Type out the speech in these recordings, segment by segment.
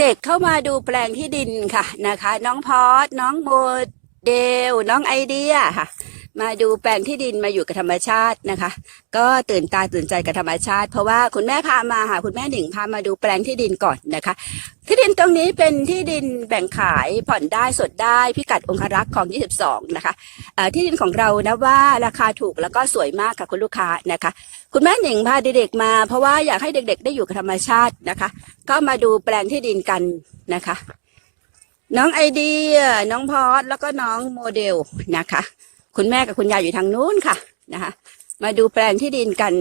เด็กๆเข้ามาดูแปลงที่ดินค่ะนะคะ น้องพอดน้องโมเดล น้องไอเดียค่ะ มาดูแปลงที่ดินมาอยู่กับธรรมชาตินะคะ ก็ตื่นตาตื่นใจกับธรรมชาติ เพราะว่าคุณแม่พามาค่ะคุณแม่หนิงพามาดูแปลงที่ดินก่อนนะคะ ที่ดินตรงนี้เป็นที่ดินแบ่งขายผ่อนได้สดได้พิกัดองครักษ์ของ 22 นะคะเอ่อที่ดินของเรานะว่าราคาถูกแล้วก็สวยมากค่ะคุณลูกค้านะคะ คุณแม่หนิงพาเด็กๆมาเพราะว่าอยากให้เด็กๆ ได้อยู่กับธรรมชาตินะคะ ก็มาดูแปลงที่ดินกันนะคะ น้องไอเดียน้องพอสแล้วก็น้องโมเดลนะคะ คุณแม่กับคุณยายอยู่ทางนู้นค่ะนะคะ มาดูแปลงที่ดินกัน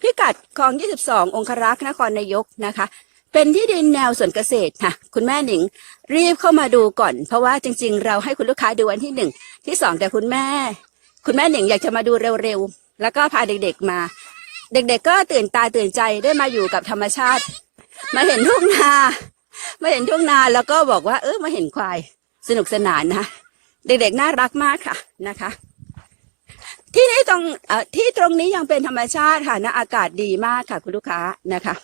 พิกัดคลอง 22 องครักษ์นครนายกนะคะ เป็นที่ดินแนวสวนเกษตรค่ะ คุณแม่หนิง รีบเข้ามาดูก่อน เพราะว่าจริง ๆ เราให้คุณลูกค้าดูวันที่หนึ่งที่สองแต่คุณแม่ คุณแม่หนิงอยากจะมาดูเร็วๆ แล้วก็พาเด็กๆมา เด็กๆก็ตื่นตาตื่นใจได้มาอยู่กับธรรมชาติ มาเห็นทุ่งนามาเห็นทุ่งนาแล้วก็บอกว่าเออมาเห็นควาย สนุกสนานนะเด็กๆน่ารักมากค่ะนะคะ ที่นี่ตรงที่ตรงนี้ยังเป็นธรรมชาติค่ะนะอากาศดีมากค่ะ คุณลูกค้านะคะ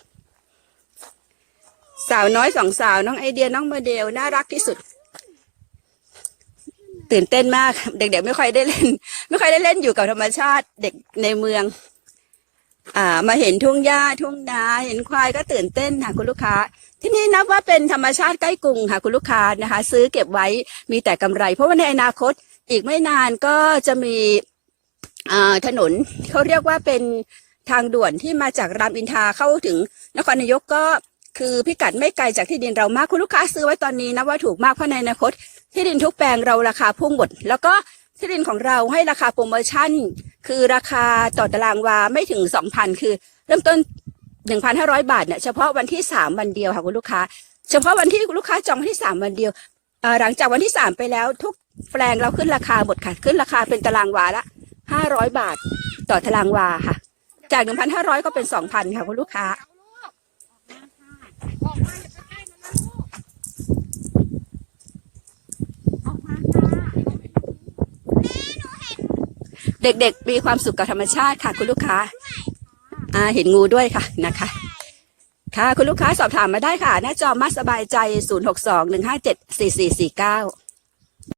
สาวน้อยสองสาวน้องไอเดียน้องโมเดลน่ารักที่สุด ตื่นเต้นมากเด็กๆไม่ค่อยได้เล่น ไม่ค่อยได้เล่นอยู่กับธรรมชาติเด็กในเมือง อ่า มาเห็นทุ่งหญ้าทุ่งนาเห็นควายก็ตื่นเต้นค่ะคุณลูกค้า ที่นี่นับว่าเป็นธรรมชาติใกล้กรุงค่ะคุณลูกค้านะคะ ซื้อเก็บไว้มีแต่กำไร เพราะว่าในอนาคตอีกไม่นานก็จะมี ถนนเขาเรียกว่าเป็นทางด่วนที่มาจากรามอินทราเข้าถึงนครนายกก็คือพิกัดไม่ไกลจากที่ดินเรามากคุณลูกค้าซื้อไว้ตอนนี้นะว่าถูกมากเพราะในอนาคตที่ดินทุกแปลงเราราคาพุ่งหมด แล้วก็ที่ดินของเราให้ราคาโปรโมชั่น คือราคาต่อตารางวาไม่ถึง 2,000 คือเริ่มต้น 1,500 บาทเนี่ยเฉพาะวันที่ 3 วันเดียวค่ะคุณลูกค้า เฉพาะวันที่ลูกค้าจองวันที่ 3 วันเดียวหลังจากวันที่ 3 ไปแล้วทุกแปลงเราขึ้นราคาหมดค่ะขึ้นราคาเป็นตารางวาละ 500 บาทต่อตารางวาค่ะ จาก 1,500 ก็เป็น 2,000 ค่ะคุณลูกค้าออกมาอย่าไปใกล้มันนะลูกออกค่ะเด็กๆมีความสุขกับธรรมชาติค่ะคุณลูกค้าอ่าเห็นงูด้วยค่ะนะคะ ค่ะ คุณลูกค้าสอบถามมาได้ค่ะ หน้าจอมาสบายใจ 062 157 4449